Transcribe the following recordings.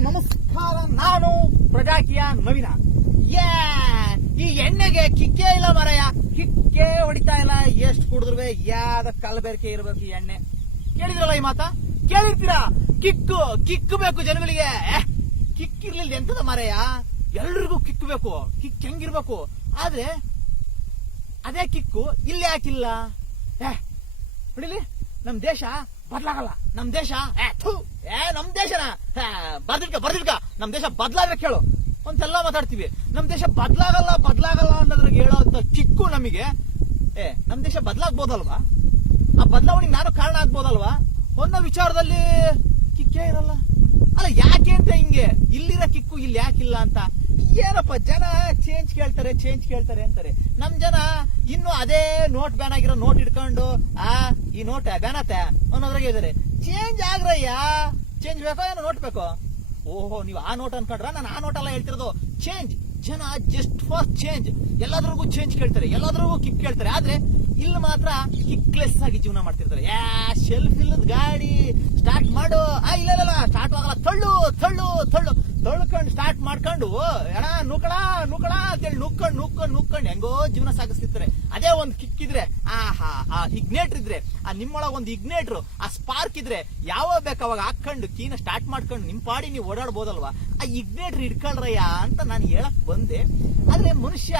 ನಮಸ್ಕಾರ ನಾನು ಪ್ರಜಾಕಿಯ ನವೀನ. ಯಾ ಈ ಎಣ್ಣೆಗೆ ಕಿಕ್ಕೇ ಇಲ್ಲ ಮರಯ. ಕಿಕ್ಕೆ ಹೊಡಿತಾ ಇಲ್ಲ. ಎಷ್ಟು ಕುಡಿದ್ರು ಯಾವ ಕಲಬೆರಕೆ ಇರಬೇಕು ಈ ಎಣ್ಣೆ? ಕೇಳಿದ್ರಲ್ಲ ಈ ಮಾತಾ? ಕೇಳಿರ್ತೀರಾ? ಕಿಕ್ಕು ಕಿಕ್ಕು ಬೇಕು ಜನಗಳಿಗೆ. ಏ, ಕಿಕ್ ಇರ್ಲಿಲ್ಲ ಎಂತದ ಮರೆಯ? ಎಲ್ರಿಗೂ ಕಿಕ್ ಬೇಕು. ಕಿಕ್ ಹೆಂಗಿರ್ಬೇಕು? ಆದ್ರೆ ಅದೇ ಕಿಕ್ಕು ಇಲ್ಲಿ ಯಾಕಿಲ್ಲ? ಏ ಹೊಡಿಲಿ? ನಮ್ ದೇಶ ಬದ್ಲಾಗಲ್ಲ. ನಮ್ ದೇಶ ಥು, ಏ, ನಮ್ ದೇಶನ. ಬರ್ದಿಡ್ಕ ಬರ್ದಿಡ್ಕ ನಮ್ ದೇಶ ಬದ್ಲಾಗ್ಬೇಕು ಹೇಳು. ಒಂದೆಲ್ಲ ಮಾತಾಡ್ತೀವಿ. ನಮ್ ದೇಶ ಬದ್ಲಾಗಲ್ಲ ಬದ್ಲಾಗಲ್ಲ ಅನ್ನೋದ್ರಿಗೆ ಹೇಳೋಂತ ಕಿಕ್ಕು ನಮಗೆ. ಏ, ನಮ್ ದೇಶ ಬದ್ಲಾಗ್ಬೋದಲ್ವಾ? ಆ ಬದಲಾವಣೆಗೆ ನಾನು ಕಾರಣ ಆಗ್ಬೋದಲ್ವಾ? ಒಂದೋ ವಿಚಾರದಲ್ಲಿ ಕಿಕ್ಕೇ ಇರಲ್ಲ. ಅಲ್ಲ, ಯಾಕೆ ಅಂತ ಹಿಂಗೆ? ಇಲ್ಲಿರೋ ಕಿಕ್ಕು ಇಲ್ಲಿ ಯಾಕಿಲ್ಲ ಅಂತ. ಏನಪ್ಪ, ಜನ ಚೇಂಜ್ ಕೇಳ್ತಾರೆ ಚೇಂಜ್ ಕೇಳ್ತಾರೆ ಅಂತಾರೆ. ನಮ್ ಜನ ಇನ್ನು ಅದೇ ನೋಟ್ ಬ್ಯಾನ್ ಆಗಿರೋ ನೋಟ್ ಇಟ್ಕೊಂಡು ಆ, ಈ ನೋಟ್ ಬ್ಯಾನ್ ಆತ ಅನ್ನೋದ್ರಾಗ ಇದಾರೆ ಚೇಂಜ್ ಆಗ್ರಯ್ಯ? ಚೇಂಜ್ ಬೇಕೋ ಏನೋ ನೋಟ್ ಬೇಕೋ ಓಹೋ, ನೀವು ಆ ನೋಟ್ ಅನ್ಕೊಂಡ್ರ ನಾನು ಆ ನೋಟ್ ಎಲ್ಲ ಹೇಳ್ತಿರೋದು. ಚೇಂಜ್ ಜನ ಜಸ್ಟ್ ಫಾರ್ ಚೇಂಜ್ ಎಲ್ಲಾದ್ರಿಗೂ ಚೇಂಜ್ ಕೇಳ್ತಾರೆ. ಎಲ್ಲಾದ್ರಿಗೂ ಕಿಕ್ ಕೇಳ್ತಾರೆ. ಆದ್ರೆ ಇಲ್ಲಿ ಮಾತ್ರ ಕಿಕ್ಲೆಸ್ ಆಗಿ ಜೀವನ ಮಾಡ್ತಿರ್ತಾರೆ. ಯಾ ಶೆಲ್ಫ್ ಇಲ್ಲದ ಗಾಡಿ. ಸ್ಟಾರ್ಟ್ ಮಾಡು. ಆ, ಇಲ್ಲ ಇಲ್ಲ ಸ್ಟಾರ್ಟ್ ಆಗಲ್ಲ. ತಳ್ಳು ತಳ್ಳು ತಳ್ಳು. ತಳ್ಕೊಂಡು ಸ್ಟಾರ್ಟ್ ಮಾಡ್ಕೊಂಡು, ಎಣ, ನುಕಳ ನುಕಳ, ಅಂತೇಳಿ ನುಕ್ಕೊಂಡು ನುಕ್ಕೊಂಡು ನುಕ್ಕೊಂಡು ಹೆಂಗೋ ಜೀವನ ಸಾಗಿಸ್ತಿರ್ತಾರೆ. ಅದೇ ಒಂದು ಕಿಕ್ ಇದ್ರೆ ಆ ಹಾ ಆ ಇಗ್ನೇಟ್ರ್ ಇದ್ರೆ, ಆ ನಿಮ್ಮೊಳಗ ಒಂದು ಇಗ್ನೇಟ್ರು ಆ ಸ್ಪಾರ್ಕ್ ಇದ್ರೆ, ಯಾವಾಗ ಬೇಕು ಅವಾಗ ಹಾಕೊಂಡು ಕೀನ ಸ್ಟಾರ್ಟ್ ಮಾಡ್ಕೊಂಡು ನಿಮ್ಮ ಪಾಡಿ ನೀವು ಓಡಾಡ್ಬೋದಲ್ವಾ? ಆ ಇಗ್ನೇಟ್ರ್ ಇಟ್ಕೊಳ್ರಯ್ಯ ಅಂತ ನಾನು ಹೇಳಕ್ ಬಂದೆ. ಆದ್ರೆ ಮನುಷ್ಯ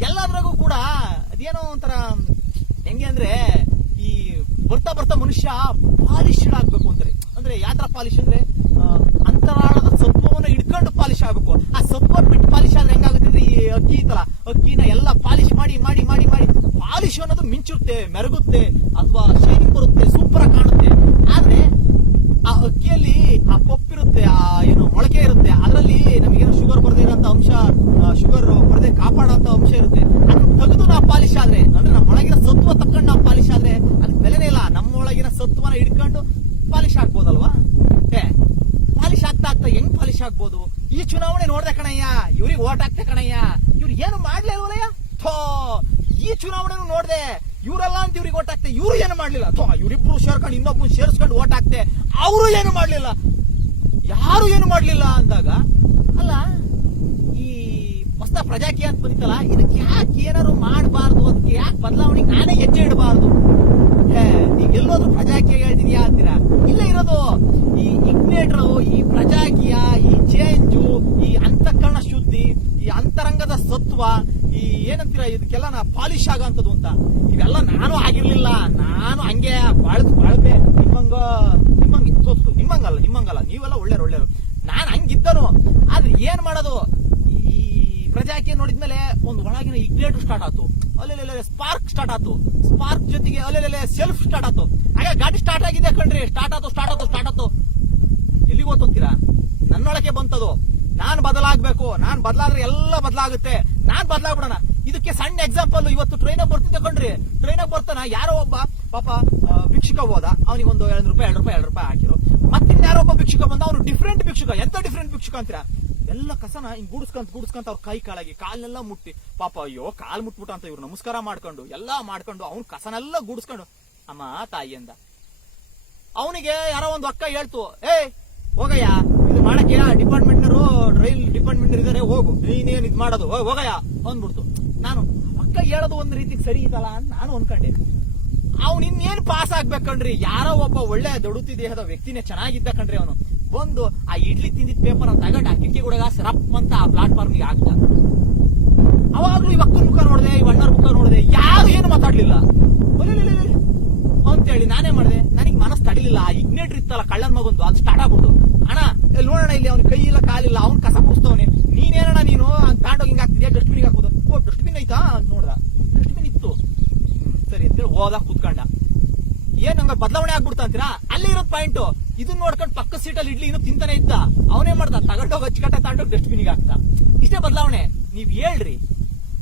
ಎಲ್ಲದ್ರಾಗೂ ಕೂಡ ಅದೇನೋ ಒಂಥರ, ಹೆಂಗೆ ಅಂದ್ರೆ ಈ ಬರ್ತಾ ಬರ್ತಾ ಮನುಷ್ಯ ಪಾಲಿಶ್ಡ್ ಆಗ್ಬೇಕು ಅಂತಾರೆ. ಅಂದ್ರೆ ಯಾತ್ರ ಪಾಲಿಶ್ ಅಂದ್ರೆ ಆ, ಅಂತರಾಳದ ಸತ್ವವನ್ನು ಹಿಡ್ಕೊಂಡು ಪಾಲಿಶ್ ಆಗ್ಬೇಕು ಬಿಟ್ ಪಾಲಿಶ್ ಆದ್ರೆ ಹೆಂಗಾಗುತ್ತೆ ಈ ಅಕ್ಕಿ ತರ ಅಕ್ಕಿನ ಎಲ್ಲ ಪಾಲಿಶ್ ಮಾಡಿ ಮಾಡಿ ಮಾಡಿ ಮಾಡಿ ಪಾಲಿಶ್ ಅನ್ನೋದು ಮಿಂಚುತ್ತೆ, ಮೆರಗುತ್ತೆ ಅಥವಾ ಶೈನಿಂಗ್ ಬರುತ್ತೆ ಸೂಪರ್ ಆಗಿ ಕಾಣುತ್ತೆ. ಆದ್ರೆ ಆ ಅಕ್ಕಿಯಲ್ಲಿ ಆ ಪಪ್ಪಿರುತ್ತೆ ಆ ಏನು ಮೊಳಕೆ ಇರುತ್ತೆ, ಅದರಲ್ಲಿ ನಮಗೇನು ಶುಗರ್ ಬರದೇ ಇರೋಂಥ ಅಂಶ ಶುಗರ್ ಬರದೆ ಕಾಪಾಡೋಂಥ ಅಂಶ ಇರುತ್ತೆ ಅದು ತೆಗೆದು ನಾವು ಪಾಲಿಶ್ ಆದ್ರೆ ಅಂದ್ರೆ ನಮ್ಮ ಒಳಗಿನ ಸತ್ವ ತಕ್ಕೊಂಡು ನಾವು ಪಾಲಿಶ್ ಆದ್ರೆ ಅದಕ್ಕೆ ಬೆಲೆನೇ ಇಲ್ಲ ನಮ್ಮ ಒಳಗಿನ ಸತ್ವನ ಹಿಡ್ಕೊಂಡು ಪಾಲಿಶ್ ಆಗ್ಬೋದಲ್ವಾ ಏ ಪಾಲಿಶ್ ಆಗ್ತಾ ಆಗ್ತಾ ಹೆಂಗ್ ಪಾಲಿಶ್ ಆಗ್ಬೋದು ಈ ಚುನಾವಣೆ ನೋಡ್ದೆ ಕಣಯ್ಯ, ಇವ್ರಿಗೆ ಓಟ್ ಹಾಕ್ತೆ ಕಣಯ್ಯ. ಇವ್ರು ಏನು ಮಾಡ್ಲಿಲ್ವಲಯ್ಯ ಥೋ, ಈ ಚುನಾವಣೆನು ನೋಡ್ದೆ, ಇವರೆಲ್ಲ ಅಂತ ಇವ್ರಿಗೆ ಓಟ್ ಹಾಕ್ತೆ ಇವ್ರು ಏನು ಮಾಡ್ಲಿಲ್ಲ? ಥೋ, ಇವ್ರಿಬ್ರು ಸೇರ್ಕೊಂಡು ಇನ್ನೊಬ್ಬರು ಸೇರ್ಸ್ಕೊಂಡು ಓಟ್ ಹಾಕ್ತೆ ಅವರು ಏನು ಮಾಡ್ಲಿಲ್ಲ? ಯಾರು ಏನು ಮಾಡ್ಲಿಲ್ಲ ಅಂದಾಗ, ಅಲ್ಲ, ಈ ಹೊಸ ಪ್ರಜಾಕೀಯ ಅಂತ ಬಂದಿತ್ತಲ್ಲ, ಇದಕ್ಕೆ ಯಾಕೆ ಏನಾರು ಮಾಡಬಾರ್ದು ಅದಕ್ಕೆ ಯಾಕೆ ಬದಲಾವಣೆಗೆ ನಾನೇ ಹೆಜ್ಜೆ ಇಡಬಾರ್ದು? ಎಲ್ಲೋದ್ರು ಪ್ರಜಾಕೀಯ ಹೇಳ್ತಿದ್ಯಾ ಅಂತೀರಾ? ಇಲ್ಲ ಇರೋದು ಈ ಇಗ್ನೇಟ್ರು ಈ ಪ್ರಜಾಕೀಯ, ಈ ಚೇಂಜು ಈ ಅಂತಃಕರಣ ಶುದ್ಧಿ, ಈ ಅಂತರಂಗದ ಸತ್ವ, ಈ ಏನಂತೀರ ಇದಕ್ಕೆಲ್ಲ ನಾ ಪಾಲಿಶ್ ಆಗಂತದ್ದು ಅಂತ. ಇವೆಲ್ಲ ನಾನು ಆಗಿರ್ಲಿಲ್ಲ. ನಾನು ಹಂಗೆ ಬಾಳ್ದು ಬಾಳ್ಬೆ ನಿಮ್ಮಂಗ ನಿಮ್ಮಂಗ ಸೋತು ನಿಮ್ಮಂಗಲ್ಲ ನಿಮ್ಮಂಗಲ್ಲ. ನೀವೆಲ್ಲ ಒಳ್ಳೆಯರು ಒಳ್ಳೆಯರು ನಾನು ಹಂಗಿದ್ದನು. ಆದ್ರೆ ಏನ್ ಮಾಡೋದು? ಈ ಪ್ರಜಾಕೀಯ ನೋಡಿದ್ಮೇಲೆ ಒಂದು ಒಳಗಿನ ಇಗ್ನೇಟರ್ ಸ್ಟಾರ್ಟ್ ಆಯ್ತು. ಅಲ್ಲೆಲ್ಲ ಸ್ಪಾರ್ಕ್ ಸ್ಟಾರ್ಟ್ ಆಯ್ತು. ಸ್ಪಾರ್ಕ್ ಜೊತೆಗೆ ಅಲ್ಲೆಲ್ಲ ಸೆಲ್ಫ್ ಸ್ಟಾರ್ಟ್ ಆಯ್ತು. ಹಾಗೆ ಗಾಡಿ ಸ್ಟಾರ್ಟ್ ಆಗಿದೆ ಕಣ್ರಿ. ಸ್ಟಾರ್ಟ್ ಆಯ್ತು ಸ್ಟಾರ್ಟ್ ಆಯ್ತು ಸ್ಟಾರ್ಟ್ ಆಯ್ತು. ಎಲ್ಲಿಗೆ ಓದ್ತೀರಾ ನನ್ನೊಳಗೆ ಬಂತದು. ನಾನ್ ಬದಲಾಗಬೇಕು. ನಾನ್ ಬದಲಾದ್ರೆ ಎಲ್ಲ ಬದಲಾಗುತ್ತೆ. ನಾನ್ ಬದಲಾಗ್ಬಿಡೋಣ. ಇದಕ್ಕೆ ಸಣ್ಣ ಎಕ್ಸಾಂಪಲ್ ಇವತ್ತು ಟ್ರೈನ್ ಬರ್ತಿದ್ದೆ ಕಣ್ರಿ. ಟ್ರೈನ್ ಬರ್ತಾನ, ಯಾರೋ ಒಬ್ಬ, ಪಾಪ ಭಿಕ್ಷಕ ಹೋದ. ಅವನಿಗೆ ಒಂದು ಎರಡು ರೂಪಾಯಿ ಎರಡು ರೂಪಾಯಿ ಎರಡು ರೂಪಾಯಿ ಹಾಕಿರು. ಮತ್ತಿನ್ ಯಾರೋ ಒಬ್ಬ ಭಿಕ್ಷಕ ಬಂದ. ಅವನು ಡಿಫ್ರೆಂಟ್ ಭಿಕ್ಷಕ. ಎಂತ ಡಿಫ್ರೆಂಟ್ ಭಿಕ್ಷಕ ಅಂತೀರಾ? ಎಲ್ಲ ಕಸನ ಹಿಂಗ್ ಗುಡಿಸ್ಕೊಂತ ಗುಡ್ಸ್ಕೊಂತ ಅವ್ರ ಕೈ ಕಾಳಾಗಿ, ಕಾಲ್ನೆಲ್ಲ ಮುಟ್ಟಿ. ಪಾಪ ಅಯ್ಯೋ, ಕಾಲ್ ಮುಟ್ಬಿಟ್ಟ ಅಂತ ಇವ್ರು ನಮಸ್ಕಾರ ಮಾಡ್ಕೊಂಡು, ಎಲ್ಲಾ ಮಾಡ್ಕೊಂಡು ಅವ್ನ್ ಕಸನೆಲ್ಲ ಗುಡಿಸ್ಕೊಂಡು. ಅಮ್ಮ, ತಾಯಿ ಅಂದ. ಅವನಿಗೆ ಯಾರೋ ಒಂದು ಅಕ್ಕ ಹೇಳ್ತು ಏ ಹೋಗಯ್ಯ, ಇದು ಮಾಡಕ್ಕೆ ಡಿಪಾರ್ಟ್ಮೆಂಟ್ ರೈಲ್ ಡಿಪಾರ್ಟ್ಮೆಂಟ್ ಇದಾರೆ, ಹೋಗು. ನೀನೇನ್ ಇದ್ ಮಾಡೋದು? ಹೋಗ್- ಹೋಗಯ್ಯ, ಅಂದ್ಬಿಡ್ತು. ನಾನು ಅಕ್ಕ ಹೇಳೋದು ಒಂದ್ ರೀತಿಗೆ ಸರಿ ಇದಲ್ಲ ಅಂತ ನಾನು ಅನ್ಕೊಂಡೆ. ಅವ್ನ ಇನ್ನೇನ್ ಪಾಸ್ ಆಗ್ಬೇಕಣ್ರಿ ಯಾರೋ ಒಬ್ಬ ಒಳ್ಳೆ ದೊಡುತಿ ದೇಹದ ವ್ಯಕ್ತಿನೇ ಚೆನ್ನಾಗಿದ್ದ ಕಣ್ರಿ ಅವನು. ಬಂದು ಆ ಇಡ್ಲಿ ತಿಂದಿದ್ ಪೇಪರ್ ತಗೊಂಡು ಆ ಕಿಟಕಿ ಕೂಡ ರಪ್ ಅಂತ ಆ ಪ್ಲಾಟ್ಫಾರ್ಮ್ಗೆ ಆಗ್ತ ಅವಾಗ್ಲೂ ಈ ಅಕ್ಕನ ಮುಖ ನೋಡಿದೆ ಈ ಅಣ್ಣರ ಮುಖ ನೋಡಿದೆ, ಯಾರು ಏನು ಮಾತಾಡ್ಲಿಲ್ಲ. ಅಂತ ಹೇಳಿ ನಾನೇ ಮಾಡಿದೆ. ನನಗೆ ಮನಸ್ಸು ತಡಿಲಿಲ್ಲ. ಆ ಇಗ್ನೇಟರ್ ಇತ್ತಲ್ಲ ಕಳ್ಳನ್ ಮಗೊಂದು, ಅದು ಸ್ಟಾರ್ಟ್ ಆಗ್ಬಿಡ್ತು. ಅಣ್ಣ ನೋಡೋಣ ಇಲ್ಲಿ ಅವ್ನ ಕೈ ಇಲ್ಲ, ಕಾಲಿಲ್ಲ, ಅವ್ನ್ ಕಸ ಕೂಸ್ತವನೆ ನೀನೇನಣ್ಣ ನೀನು? ಹಂಗ್ ತಾಂಡೋಗಿ ಹಿಂಗ್ ಹಾಕ್ತಿದ್ಯಾ? ಡಸ್ಟ್ಬಿನ್ ಹಾಕೋದು ಓ ಡಸ್ಟ್ಬಿನ್ ಅಂತ ನೋಡ್ದ. ಡಸ್ಟ್ಬಿನ್ ಇತ್ತು. ಸರಿ ಅಂತೇಳಿ ಹೋದಾಗ ಕೂತ್ಕೊಂಡ. ಏನ್ ಹಂಗ ಬದಲಾವಣೆ ಆಗ್ಬಿಡ್ತಾ ಅಂತೀರಾ? ಅಲ್ಲೇ ಇರೋದ್ ಪಾಯಿಂಟ್ ಇದನ್ನ ನೋಡ್ಕೊಂಡು ಪಕ್ಕ ಸೀಟಲ್ಲಿ ಇಡ್ಲಿ ಇನ್ನು ತಿಂತಾನೆ ಇದ್ದ. ಅವನೇ ಮಾಡ್ದ ತಗೊಂಡೋಗಿ ಹಚ್ಕಟ್ಟ ತಗೊಂಡೋಗಿ ಡಸ್ಟ್ಬಿನ್ಗೆ ಆಗ್ತಾ ಇಷ್ಟೇ ಬದಲಾವಣೆ. ನೀವ್ ಹೇಳ್ರಿ.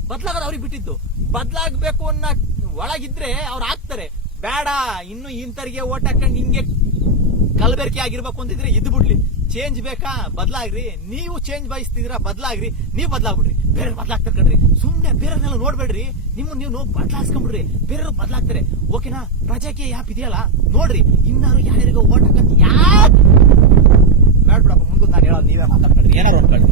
ಬದಲಾಗದ ಅವ್ರಿಗೆ ಬಿಟ್ಟಿದ್ದು. ಬದಲಾಗ್ಬೇಕು ಅನ್ನೋ ಒಳಗಿದ್ರೆ ಅವ್ರು ಆಗ್ತಾರೆ ಬೇಡ, ಇನ್ನು ಇಂತರಿಗೆ ಓಟ್ ಹಾಕೊಂಡು ಹಿಂಗೆ ಕಲಬೆರಕೆ ಆಗಿರ್ಬೇಕು ಅಂತಿದ್ರೆ ಇದ್ದು ಬಿಡ್ಲಿ. ಚೇಂಜ್ ಬೇಕಾ? ಬದಲಾಗ್ರಿ. ನೀವು ಚೇಂಜ್ ಬಯಸ್ತಿದ್ರ ಬದ್ಲಾಗ್ರಿ. ನೀವು ಬದಲಾಗ್ಬಿಡ್ರಿ. ಬೇರೆ ಬದಲಾಗ್ತಾರೆ ಕಣ್ರಿ. ಸುಮ್ನೆ ಬೇರೆಯವ್ರನ್ನೆಲ್ಲ ನೋಡ್ಬೇಡ್ರಿ. ನಿಮ್ಮ ನೀವು ಬದಲಾಯಿಸ್ಕೊಂಡ್ಬಿಡ್ರಿ ಬೇರೆಯವ್ರು ಬದಲಾಗ್ತಾರೆ. ಓಕೆನಾ? ರಾಜಕೀಯ ಯಾಪ್ ಇದೆಯಲ್ಲ? ನೋಡ್ರಿ. ಇನ್ನಾರು ಯಾರ್ಯಾರಿಗೋ ಓಟ್ ಹಾಕಂತ ಯಾಕೆ ಬೇಡ ಬಿಡಪ್ಪ ಮುಂದೆ ನಾನು ನೀವೇ ಮಾತಾಡ್ಕೊಳ್ರಿ ಏನಾರು ಅನ್ಕೊಳ್ರಿ